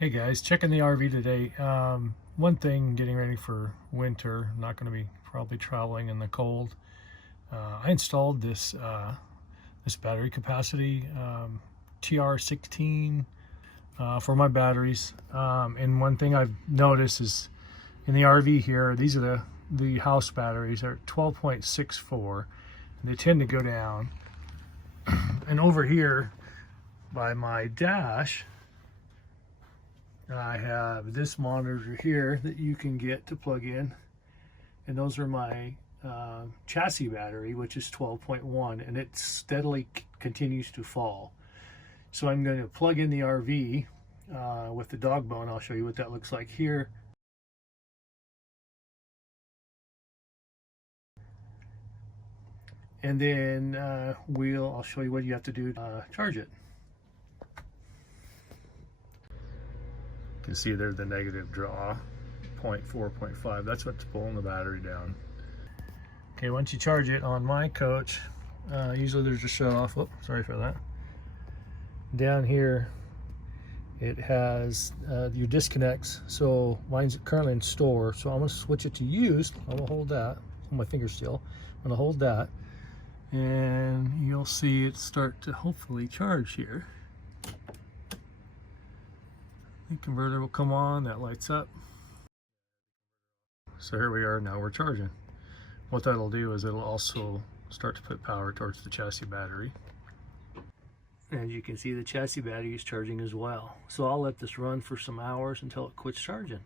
Hey guys, checking the RV today. One thing, getting ready for winter, not going to be probably traveling in the cold. I installed this battery capacity TR16 for my batteries. And one thing I've noticed is in the RV here, these are the house batteries are 12.64. They tend to go down. And over here by my dash, I have this monitor here that you can get to plug in, and those are my chassis battery, which is 12.1, and it steadily continues to fall. So I'm going to plug in the RV with the dog bone. I'll show you what that looks like here. And then I'll show you what you have to do to charge it. You can see there's the negative draw, 0.4, 0.5. That's what's pulling the battery down. Okay, once you charge it on my coach, usually there's a shut off. Whoop, sorry for that. Down here, it has your disconnects. So mine's currently in store. So I'm gonna switch it to used. I'm gonna hold that on my finger still. I'm gonna hold that, and you'll see it start to hopefully charge here. The converter will come on, that lights up. So here we are, now we're charging. What that'll do is it'll also start to put power towards the chassis battery. And you can see the chassis battery is charging as well. So I'll let this run for some hours until it quits charging.